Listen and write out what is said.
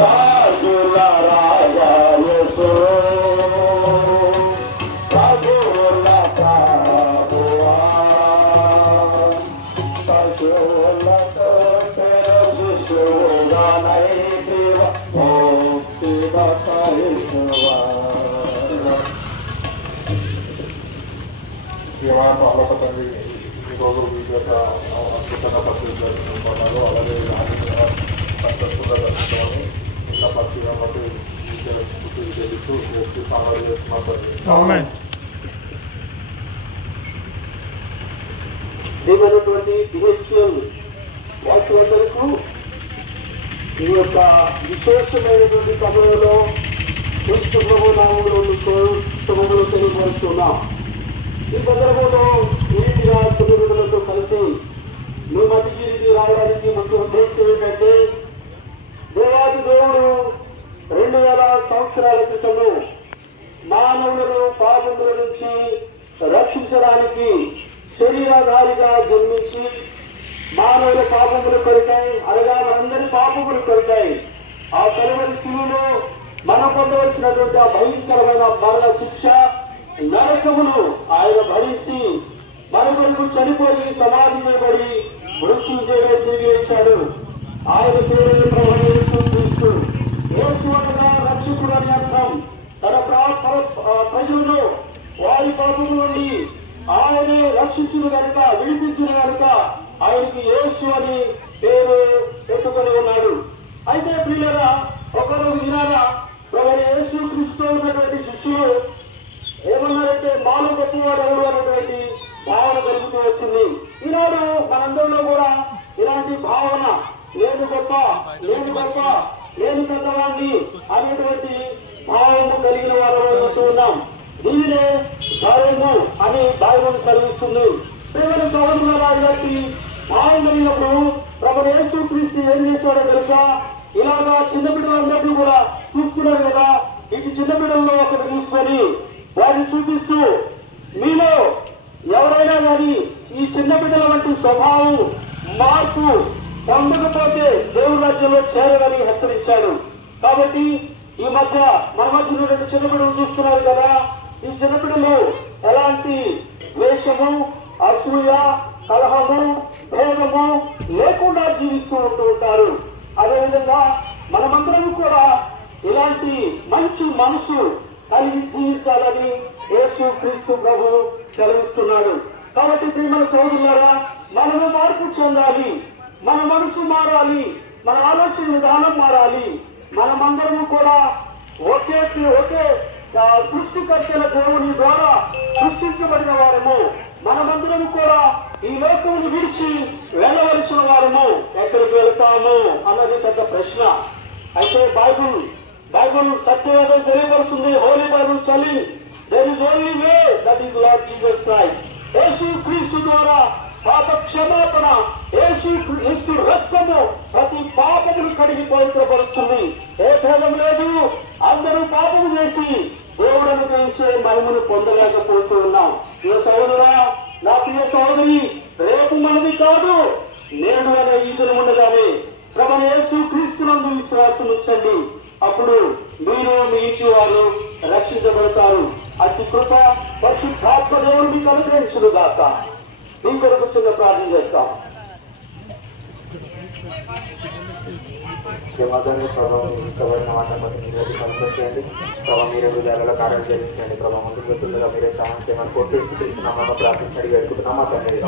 రాజుల రాజా యేసు ప్రభువుల ప్రభువా పశువులతో శిశువుగా నైతివ ముక్తిదాత యేసువా. ఆలోచనలు ఈరోజు వీటి యొక్క అద్భుతంగా పరిస్థితి జరుగుతున్నారు. అలాగే సక్సెస్ఫుల్గా జరుగుతున్నాము. నిన్న పరిస్థితి బట్టి చేస్తూ సామాన్లు చేస్తున్నాం. దిగనటువంటి బిహెచ్ఎల్ వాసులందరికీ ఈ యొక్క విశేషమైనటువంటి సమయంలో క్రీస్తు ప్రభు నామములో శుభములు తెలియపరుస్తున్నాం. ఈ సందర్భంలో నీటిగా తొమ్మిదిలతో కలిసి మీ మధ్యకి రావడానికి ముఖ్య ఉద్దేశం ఏంటంటే దేవాది దేవుడు 2000 సంవత్సరాల క్రితము మానవులను పాపముల నుంచి రక్షించడానికి శరీరధారిగా జన్మించి మానవుల పాపములు కొరికాయి, అనగా మనందరి పాపములు కొరికాయి. ఆ కలువరి శిలువలో మనం పొందవలసినటువంటి ఆ భయంకరమైన మరణ శిక్ష నరకమును ఆయన భరించి మన కొరకు చనిపోయి సమాధి చేయబడి మృత్యుంజయుడు తిరిగి వచ్చాడు. ఆయన పేరు ప్రభు క్రీస్తు. యేసు అనగా రక్షకుడు అని అర్థం. తన ప్రజలను వారి పాపము నుండి ఆయనే రక్షించును కనుక, విడిపించును కనుక ఆయనకి యేసు అని పేరు పెట్టుకొని ఉన్నాడు. అయితే ప్రియులరా, ఒకరోజు వినారా ప్రభు యేసు క్రీస్తు ఉన్నటువంటి శిష్యులు ఏమన్నారంటే మాలో గొప్పవాడు ఎవరు అనేటువంటి భావన కలుగుతూ వచ్చింది. ఈనాడు మనందరిలో కూడా ఇలాంటి భావన నేను గొప్ప, నేను గొప్ప, నేను పెద్దవాడిని అనేటువంటి భావము కలిగిన వారు ఉంటూ ఉన్నాం. దీనినే ధర్మము అని బైబిల్ కలిగిస్తుంది. ప్రేమ సహోదరుల గారికి భావం కలిగినప్పుడు ప్రభు యేసు క్రీస్తు ఏం చేశాడో తెలుసా? ఇలాగా చిన్నపిల్లలందరినీ కూడా చూసుకున్నారు కదా, ఇటు చిన్నపిల్లల్లో ఒకటి చూసుకొని వారిని చూపిస్తూ మీలో ఎవరైనా కానీ ఈ చిన్న బిడ్డల వంటి స్వభావం మార్పు పొందకపోతే దేవుడి రాజ్యంలో చేరదని హెచ్చరించాడు. కాబట్టి ఈ మధ్య మన మధ్య ఉన్నటువంటి చిన్న బిడ్డలు చూస్తున్నారు కదా, ఈ చిన్న బిడ్డలు ఎలాంటి ద్వేషము, అసూయ, కలహము, భేదము లేకుండా జీవిస్తూ ఉంటూ ఉంటారు. అదేవిధంగా మనమందరం కూడా ఇలాంటి మంచి మనసు కలిగి జీవించాలని యేసు క్రీస్తు ప్రభు సెలవిస్తున్నాడు. కాబట్టి ప్రియమైన సోదరులారా, మనము మార్పు చెందాలి, మన మనసు మారాలి, మన ఆలోచన విధానం మారాలి. మనమందరము కూడా ఒకే సృష్టికర్తల దేవుని ద్వారా సృష్టించబడిన వారము. మనమందరం కూడా ఈ లోకమును విడిచి వెళ్ళవలసిన వారము. ఎక్కడికి వెళ్తాము అన్నది పెద్ద ప్రశ్న. అయితే బైబుల్ సత్యవేదం తెలియపరుస్తుంది. హోలీ బైబుల్ చదివి there is only way, that is Lord Jesus Christ. యేసు క్రీస్తు ద్వారా పాప క్షమాపణ, యేసు రక్తము ప్రతి పాపమును కడిగి పవిత్రపరుస్తుంది. ఏ భేదం లేదు, అందరూ పాపము చేసి దేవుడు అనుగ్రహించే మహిమను పొందలేకపోతూ ఉన్నాం. ప్రియ సహోదరా, నా ప్రియ సహోదరి, రేపు మనది కాదు, నేడు అనే ఈ దినం ఉండగానే ప్రభు యేసు క్రీస్తునందు విశ్వాసం ఉంచండి. అప్పుడు మీరు మీ ఇంటి వారు రక్షించబడతారు. అతి కృప పరిశుద్ధాత్మ దేవుడు మీకు అనుగ్రహించును గాక. మీ కొరకు చిన్న ప్రార్థన చేస్తాం. ప్రభావం ఇష్టపడిన వాటిని బట్టి మీరు కనుకొచ్చేయండి. ప్రభావం మీరే హృదయాలలో కార్యాలు చేయించండి. ప్రభావం ముందుకు మీరే సహాయం చేయమని కోర్టు ప్రార్థించండి, వేడుకుంటున్నామా తండ్రి.